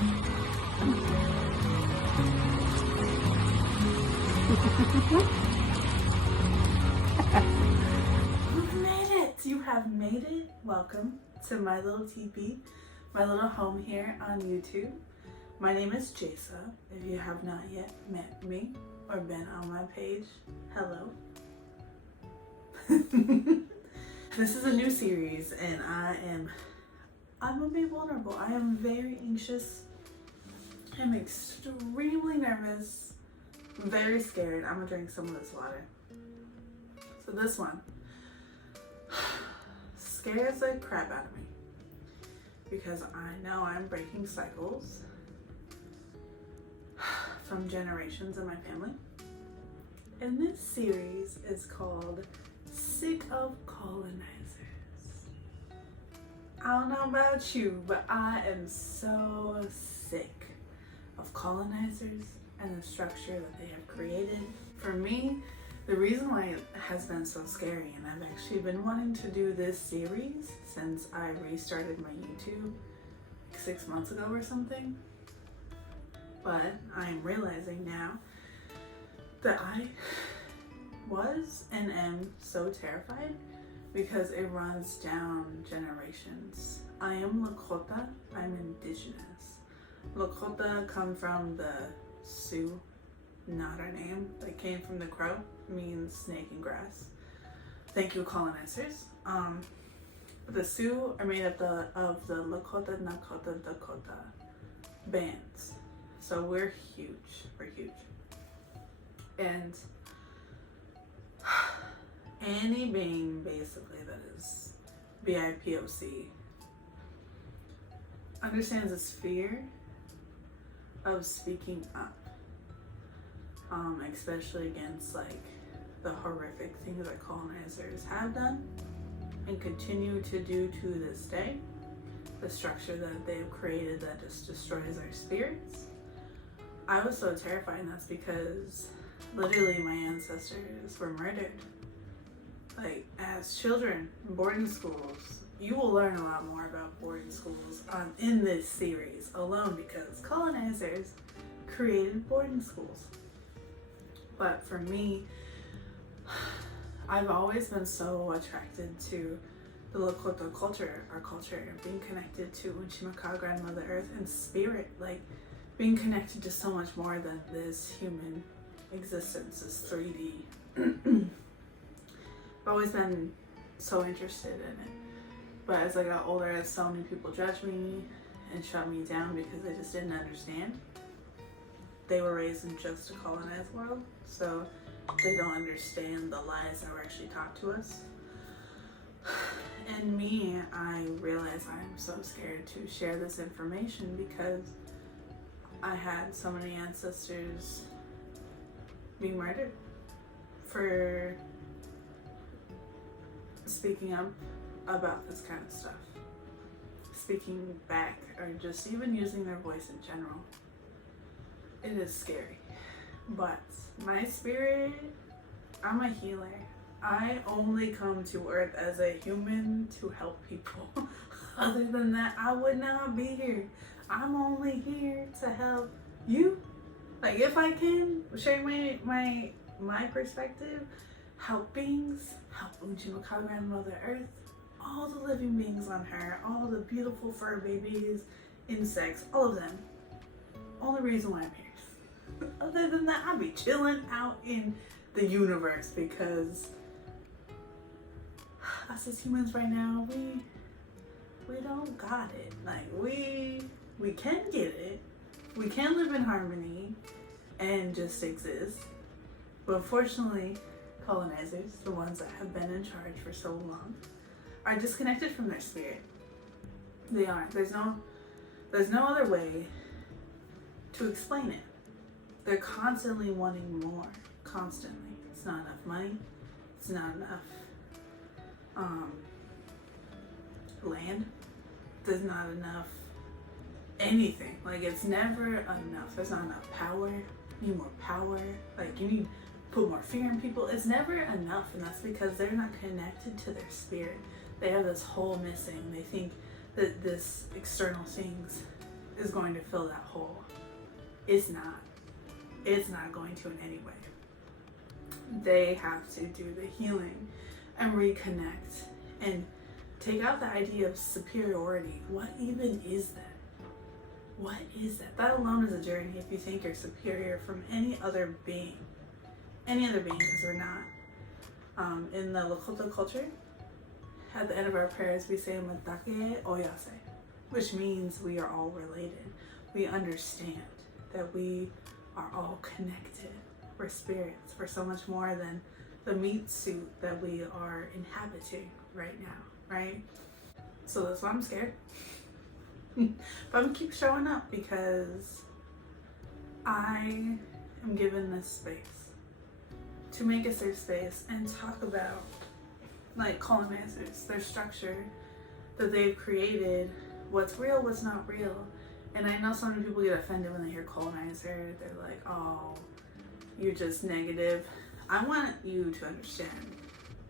You've made it! You have made it. Welcome to my little teepee, my little home here on YouTube. My name is Jasa. If you have not yet met me or been on my page, hello. This is a new series and I'm gonna be vulnerable. I am very anxious. I'm extremely nervous. I'm very scared. I'm gonna drink some of this water. So this one scares the crap out of me because I know I'm breaking cycles from generations in my family. And this series is called Sick of Colonizers. I don't know about you, but I am so sick of colonizers and the structure that they have created. For me, the reason why it has been so scary, and I've actually been wanting to do this series since I restarted my YouTube like 6 months ago or something, but I'm realizing now that I was and am so terrified because it runs down generations. I am Lakota, I'm indigenous. Lakota come from the Sioux, not our name, that came from the Crow, means snake and grass. Thank you, colonizers. The Sioux are made up of the Lakota, Nakota, Dakota bands. So we're huge, And any being basically that is BIPOC understands this fear of speaking up, especially against like the horrific things that colonizers have done and continue to do to this day. The structure that they have created that just destroys our spirits. I was so terrified, and that's because literally my ancestors were murdered. Like as children in boarding schools. You will learn a lot more about boarding schools in this series alone because colonizers created boarding schools. But for me, I've always been so attracted to the Lakota culture, our culture, being connected to Unchimaka, Grandmother Earth, and spirit, like being connected to so much more than this human existence, this 3D. I've always been so interested in it. But as I got older, so many people judged me and shut me down because they just didn't understand. They were raised in just a colonized world, so they don't understand the lies that were actually taught to us. And me, I realize I'm so scared to share this information because I had so many ancestors be murdered for speaking up about this kind of stuff, speaking back, or just even using their voice in general. It is scary, but my spirit, I'm a healer. I only come to Earth as a human to help people. Other than that, I would not be here. I'm only here to help you. Like if I can share my perspective, help beings, help Unchimaka, Grandmother Earth, all the living beings on her, all the beautiful fur babies, insects, all of them. Only reason why I'm here. Other than that, I'll be chilling out in the universe because us as humans right now, we don't got it. Like we can get it. We can live in harmony and just exist. But unfortunately, colonizers, the ones that have been in charge for so long, are disconnected from their spirit. They aren't. There's no other way to explain it. They're constantly wanting more. Constantly. It's not enough money. It's not enough land. There's not enough anything. Like it's never enough. There's not enough power. You need more power. Like you need to put more fear in people. It's never enough, and that's because they're not connected to their spirit. They have this hole missing. They think that this external things is going to fill that hole. It's not. It's not going to in any way. They have to do the healing and reconnect and take out the idea of superiority. What even is that? What is that? That alone is a journey if you think you're superior from any other being. Any other being, because we're not. In the Lakota culture, at the end of our prayers, we say Matake Oyase, which means we are all related. We understand that we are all connected. We're spirits. We're so much more than the meat suit that we are inhabiting right now, right? So that's why I'm scared. But I'm gonna keep showing up because I am given this space to make a safe space and talk about like colonizers, their structure that they've created, what's real, what's not real. And I know so many people get offended when they hear colonizer. They're like, oh, you're just negative. I want you to understand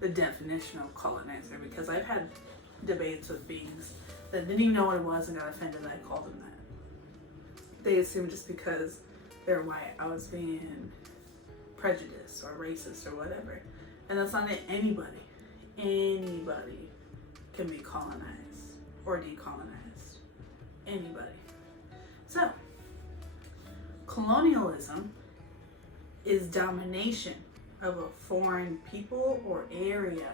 the definition of colonizer, because I've had debates with beings that didn't even know what it was and got offended that I called them that. They assumed just because they're white I was being prejudiced or racist or whatever. And that's not it. Anybody can be colonized or decolonized. Anybody. So, colonialism is domination of a foreign people or area.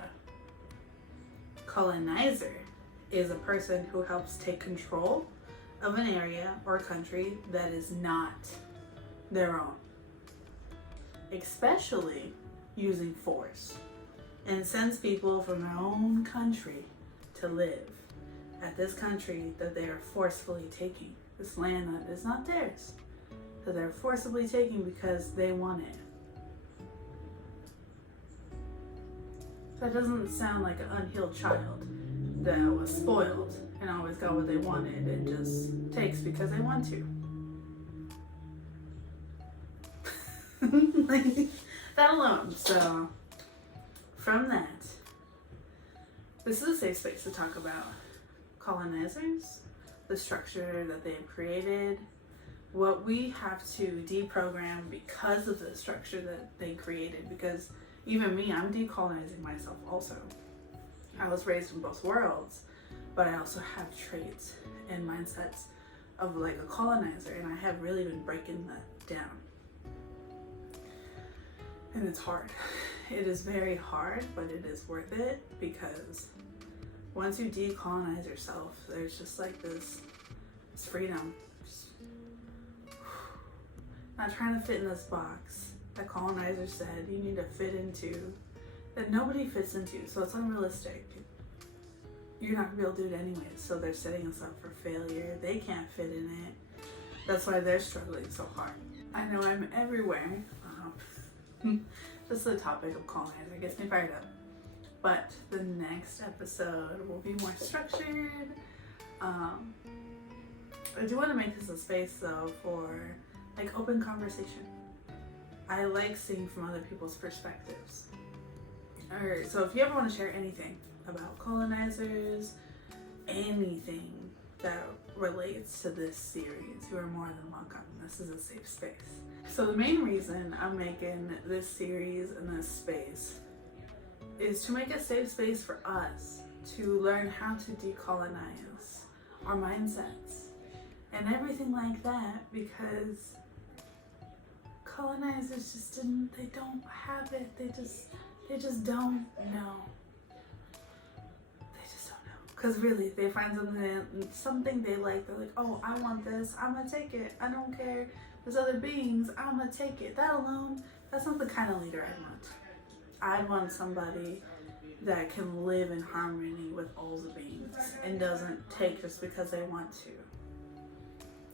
Colonizer is a person who helps take control of an area or country that is not their own, especially using force, and sends people from their own country to live at this country that they are forcefully taking, this land that is not theirs, that they're forcibly taking because they want it. That doesn't sound like an unhealed child that was spoiled and always got what they wanted and just takes because they want to. Like, that alone. So, from that, this is a safe space to talk about colonizers, the structure that they've created, what we have to deprogram because of the structure that they created. Because even me, I'm decolonizing myself also. I was raised in both worlds, but I also have traits and mindsets of like a colonizer, and I have really been breaking that down. And it's hard. It is very hard, but it is worth it, because once you decolonize yourself, there's just like this freedom. Just, not trying to fit in this box that colonizers said you need to fit into, that nobody fits into, so it's unrealistic. You're not gonna be able to do it anyways, so they're setting us up for failure. They can't fit in it. That's why they're struggling so hard. I know I'm everywhere. This is the topic of colonizer. It gets me fired up. But the next episode will be more structured. I do want to make this a space though for like open conversation. I like seeing from other people's perspectives. Alright, so if you ever want to share anything about colonizers, anything that relates to this series, you are more than welcome. This is a safe space. So the main reason I'm making this series and this space is to make a safe space for us to learn how to decolonize our mindsets and everything like that, because colonizers just they don't have it. They just don't know. They just don't know. Because really, they find something they like. They're like, oh, I want this. I'm going to take it. I don't care. There's other beings. I'm going to take it. That alone, that's not the kind of leader I want. I want somebody that can live in harmony with all the beings and doesn't take just because they want to.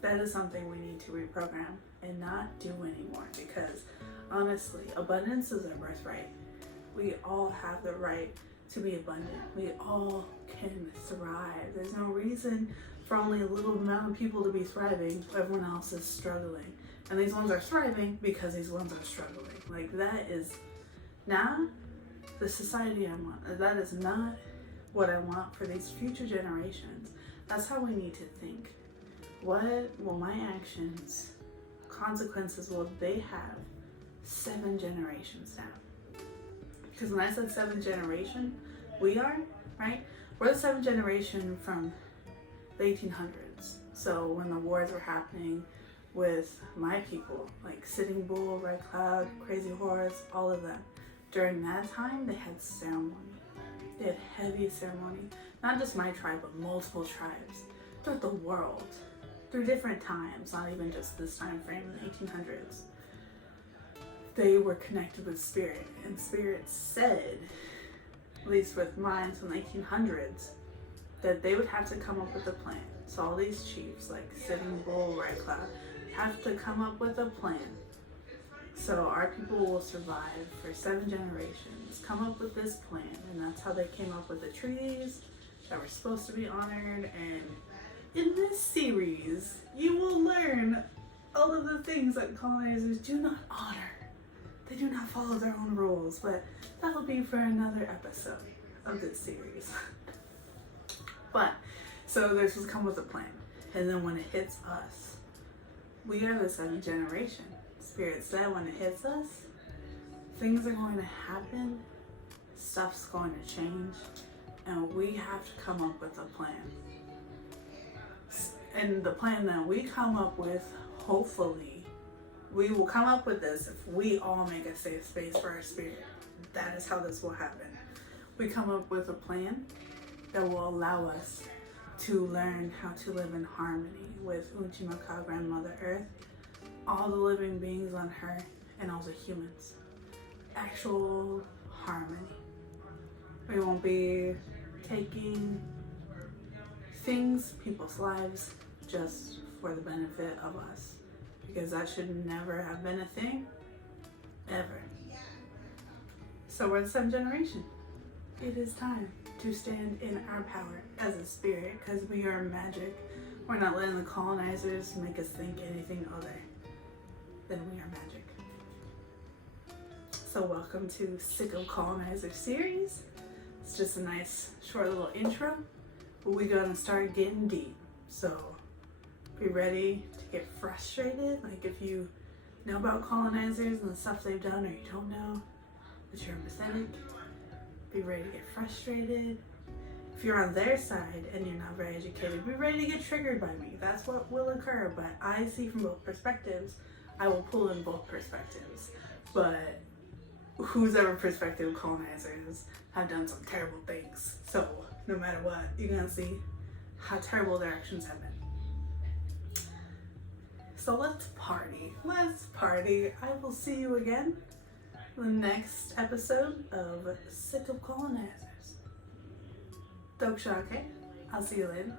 That is something we need to reprogram and not do anymore, because honestly, abundance is our birthright. We all have the right to be abundant. We all can thrive. There's no reason for only a little amount of people to be thriving. Everyone else is struggling. And these ones are thriving because these ones are struggling. Like, that is not the society I want. That is not what I want for these future generations. That's how we need to think. what will my actions, consequences will they have 7 generations down? Because when I said 7th generation, we are, right? We're the 7th generation from the 1800s. So when the wars were happening with my people, like Sitting Bull, Red Cloud, Crazy Horse, all of them, during that time they had ceremony. They had heavy ceremony. Not just my tribe, but multiple tribes throughout the world, through different times, not even just this time frame in the 1800s. They were connected with spirit, and spirit said, at least with minds from the 1800s, that they would have to come up with a plan. So all these chiefs, like Sitting Bull, Red Cloud, have to come up with a plan. So our people will survive for 7 generations, come up with this plan, and that's how they came up with the treaties that were supposed to be honored. And in this series, you will learn all of the things that colonizers do not honor. They do not follow their own rules, but that'll be for another episode of this series. But, so they're supposed to come with a plan. And then when it hits us, we are the 7th generation. Spirit said when it hits us, things are going to happen, stuff's going to change, and we have to come up with a plan. And the plan that we come up with, hopefully, we will come up with this if we all make a safe space for our spirit. That is how this will happen. We come up with a plan that will allow us to learn how to live in harmony with Unchimaka, Grandmother Earth, all the living beings on her, and all the humans. Actual harmony. We won't be taking things, people's lives, just for the benefit of us. Because that should never have been a thing, ever. So we're the 7th generation. It is time to stand in our power as a spirit, because we are magic. We're not letting the colonizers make us think anything other than we are magic. So welcome to Sick of Colonizer series. It's just a nice short little intro, but we're gonna start getting deep. So be ready to get frustrated. Like if you know about colonizers and the stuff they've done, or you don't know, but you're empathetic, be ready to get frustrated. If you're on their side and you're not very educated, be ready to get triggered by me. That's what will occur, but I see from both perspectives. I will pull in both perspectives, but whose ever perspective, colonizers have done some terrible things. So no matter what, you're gonna see how terrible their actions have been. So let's party. Let's party. I will see you again in the next episode of Sick of Colonizers. Dope shot, okay? I'll see you later.